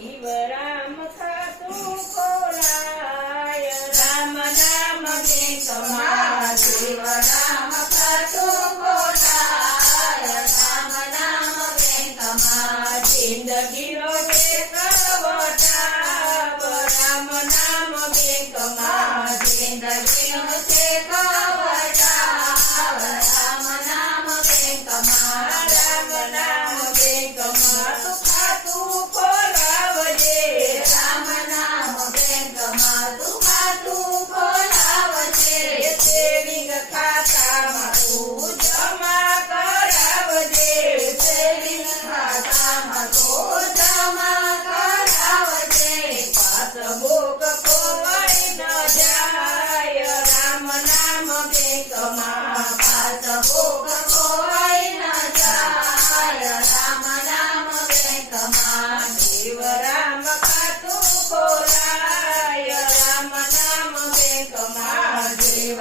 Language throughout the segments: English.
ಜೀವ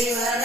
Amen.